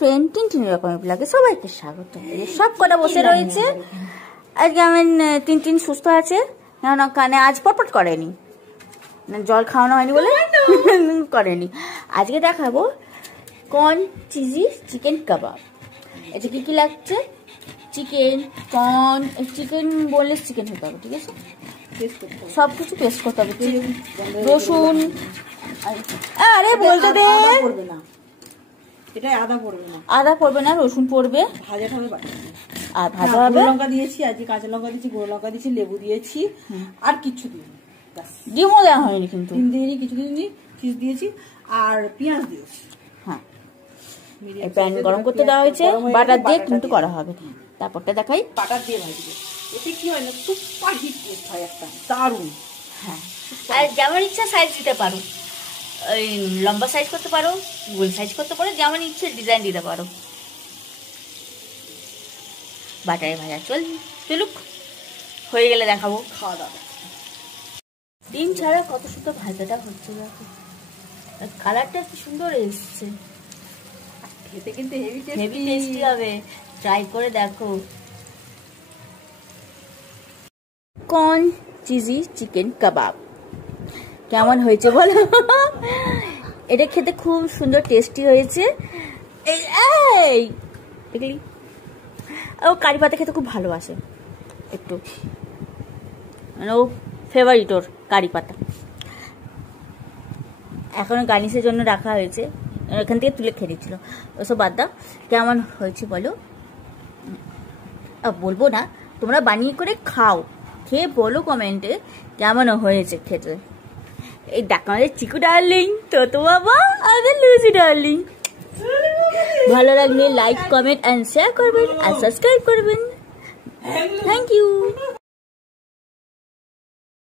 Friend Tintin রকমের ব্লগে সবাইকে স্বাগত। সব কটা বসে রয়েছে। আজকে আমি টিনটিন সুস্থ আছে, কেননা কানে আজ পটপট করেনি, জল খাওয়ানো হয়নি বলে করেনি। আজকে দেখাবো কর্ন চিজি চিকেন কাবাব। এটা কি কি লাগছে? Chicken, corn, chicken boneless chicken হতে হবে, ঠিক আছে? সব কিছু পেস্ট করতে হবে। রসুন, আরে বলতে দে, এটা আদা পড়বে না, আদা পড়বে না, রসুন পড়বে, ভাজাটা হবে বাটা আর ভাজা হবে। লঙ্কা দিয়েছি, আজকে কাঁচা লঙ্কা দিয়েছি, গুঁড়ো লঙ্কা দিয়েছি, লেবু দিয়েছি, আর কিচ্ছু দিইনি। ডিমও দেওয়া হয়নি, কিন্তু ডিম দিইনি, কিছু দিইনি, চিজ দিয়েছি আর পেঁয়াজ দিয়েছি। হ্যাঁ, এই প্যান গরম করতে দেওয়া হয়েছে, বাটার দিয়ে কিন্তু করা হবে। তারপরটা দেখাই, বাটার দিয়ে ভাজবে। এতে কি হয় না, সুপার হিট টেস্ট হয়, একটা দারুণ। হ্যাঁ, আর যেমন ইচ্ছা সাইজ দিতে পারো, ওই লম্বা সাইজ করতে পারো, গোল সাইজ করতে পারো, যেমন ইচ্ছে ডিজাইন দিতে পারো। বাটারে ভাজা চলুক, হয়ে গেলে দেখাবো খাওয়া দাওয়া। ডিম ছাড়া কত সুন্দর ভাজাটা হচ্ছে, দেখো কালারটা কি সুন্দর এসছে, খেতে কিন্তু হেভি টেস্টি হবে, ট্রাই করে দেখো। কর্ন চিজি চিকেন কাবাব কেমন হয়েছে বলো? এটা খেতে খুব সুন্দর টেস্টি হয়েছে। এই দেখলি, ও কারি পাতা খেতে খুব ভালোবাসে, একটু মানে ও ফেভারিট ওর কারি পাতা। এখনো গার্নিশের জন্য রাখা হয়েছে, এখান থেকে তুলে খেয়ে দিচ্ছিল। ওসব বাদ দাও, কেমন হয়েছে বলো? বলবো না, তোমরা বানিয়ে করে খাও, খেয়ে বলো কমেন্টে কেমন হয়েছে খেতে। এই দেখ আমাদের চিকু ডার্লিং, তো বাবা আমাদের লুচি ডার্লিং। ভালো লাগলে লাইক, কমেন্ট অ্যান্ড শেয়ার করবেন আর সাবস্ক্রাইব করবেন। Thank you.